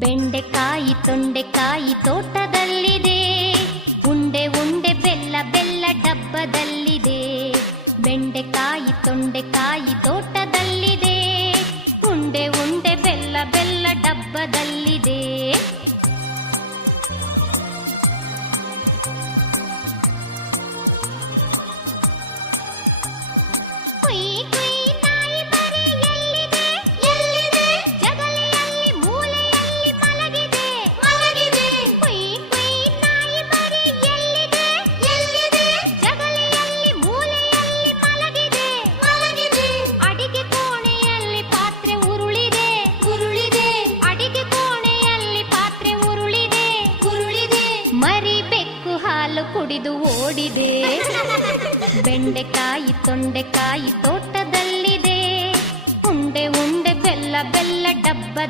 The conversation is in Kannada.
ಬೆಂಡೆಕಾಯಿ ತೊಂಡೆಕಾಯಿ ತೋಟದಲ್ಲಿದೆ, ಉಂಡೆ ಉಂಡೆ ಬೆಲ್ಲ ಬೆಲ್ಲ ಡಬ್ಬದಲ್ಲಿದೆ. ಬೆಂಡೆಕಾಯಿ ತೊಂಡೆಕಾಯಿ ತೋಟದಲ್ಲಿದೆ, ಉಂಡೆ ಉಂಡೆ ಬೆಲ್ಲ ಬೆಲ್ಲ ಡಬ್ಬದಲ್ಲಿದೆ. ಕುಯ್ ಕುಯ್ ನಾಯಿ ಮರಿ ಎಲ್ಲಿದೆ ಎಲ್ಲಿದೆ, ಜಗಲಿಯಲ್ಲಿ ಮೂಲೆಯಲ್ಲಿ ಮಲಗಿದೆ ಮಲಗಿದೆ. ಕುಯ್ ಕುಯ್ ನಾಯಿ ಮರಿ ಎಲ್ಲಿದೆ ಎಲ್ಲಿದೆ, ಜಗಲಿಯಲ್ಲಿ ಮೂಲೆಯಲ್ಲಿ ಮಲಗಿದೆ ಮಲಗಿದೆ. ಅಡಿಗೆ ಕೋಣೆಯಲ್ಲಿ ಪಾತ್ರೆ ಉರುಳಿದೆ ಉರುಳಿದೆ, ಅಡಿಗೆ ಕೋಣೆಯಲ್ಲಿ ಪಾತ್ರೆ ಉರುಳಿದೆ ಉರುಳಿದೆ. ಮರಿ ಬೆಕ್ಕು ಹಾಲು ಕುಡಿದು ಓಡಿದೆ. ಬೆಂಡೆಕಾಯಿ ತೊಂಡೆಕಾಯಿ ತೋಟದಲ್ಲಿದೆ, ಉಂಡೆ ಉಂಡೆ ಬೆಲ್ಲ ಬೆಲ್ಲ ಡಬ್ಬ